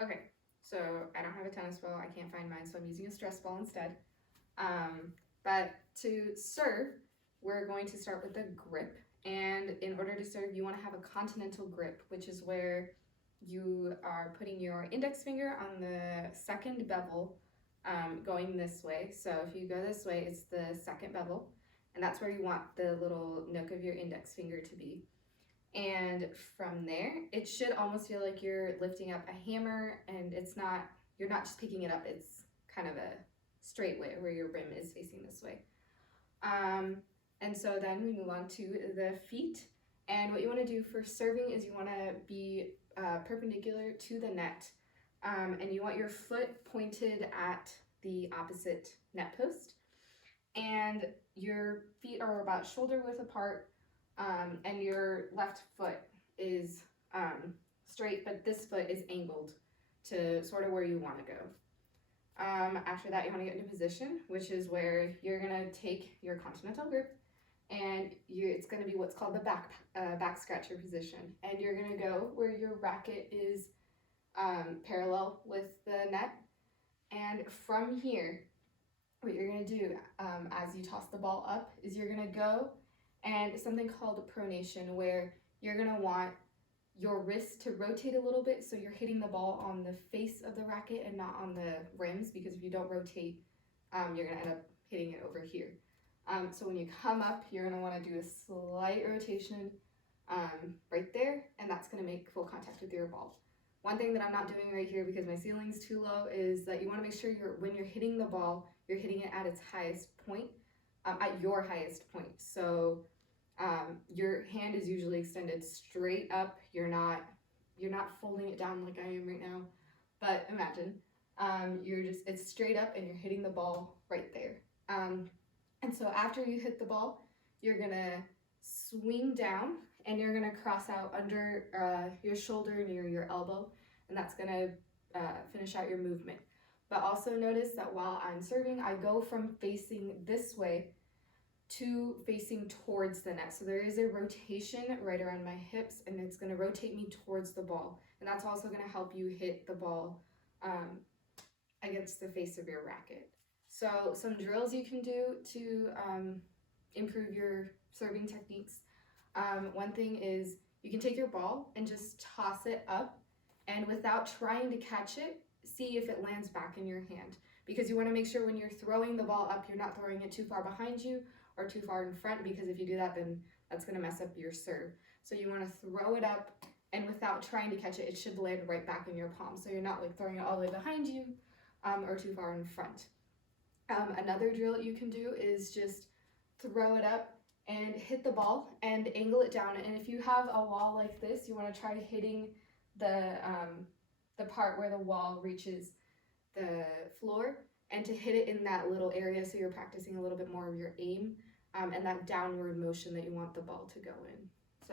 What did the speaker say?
Okay, so I don't have a tennis ball. I can't find mine, so I'm using a stress ball instead. But to serve, we're going to start with the grip. And in order to serve, you want to have a continental grip, which is where you are putting your index finger on the second bevel, going this way. So if you go this way, it's the second bevel, and that's where you want the little nook of your index finger to be. And from there, it should almost feel like you're lifting up a hammer, and you're not just picking it up, it's kind of a straight way where your rim is facing this way. And so then we move on to the feet. And what you want to do for serving is you want to be perpendicular to the net. And you want your foot pointed at the opposite net post. And your feet are about shoulder width apart, and your left foot is straight, but this foot is angled to sort of where you want to go. After that, you want to get into position, which is where you're going to take your continental grip, and it's going to be what's called the back scratcher position. And you're going to go where your racket is parallel with the net. And from here, what you're going to do as you toss the ball up is you're going to go and something called pronation, where you're going to want your wrist to rotate a little bit so you're hitting the ball on the face of the racket and not on the rims, because if you don't rotate, you're going to end up hitting it over here. So when you come up, you're going to want to do a slight rotation right there, and that's going to make full contact with your ball. One thing that I'm not doing right here because my ceiling's too low is that you want to make sure when you're hitting the ball, you're hitting it at its highest point, at your highest point. So your hand is usually extended straight up. You're not folding it down like I am right now, but imagine it's straight up and you're hitting the ball right there. And so after you hit the ball, you're gonna swing down and you're gonna cross out under your shoulder near your elbow, and that's gonna finish out your movement. But also notice that while I'm serving, I go from facing this way to facing towards the net. So there is a rotation right around my hips, and it's gonna rotate me towards the ball. And that's also gonna help you hit the ball against the face of your racket. So some drills you can do to improve your serving techniques. One thing is you can take your ball and just toss it up, and without trying to catch it, see if it lands back in your hand. Because you want to make sure when you're throwing the ball up, you're not throwing it too far behind you or too far in front, because if you do that, then that's going to mess up your serve. So you want to throw it up, and without trying to catch it, it should land right back in your palm. So you're not like throwing it all the way behind you or too far in front. Another drill you can do is just throw it up and hit the ball and angle it down. And if you have a wall like this, you want to try hitting the part where the wall reaches the floor, and to hit it in that little area so you're practicing a little bit more of your aim and that downward motion that you want the ball to go in.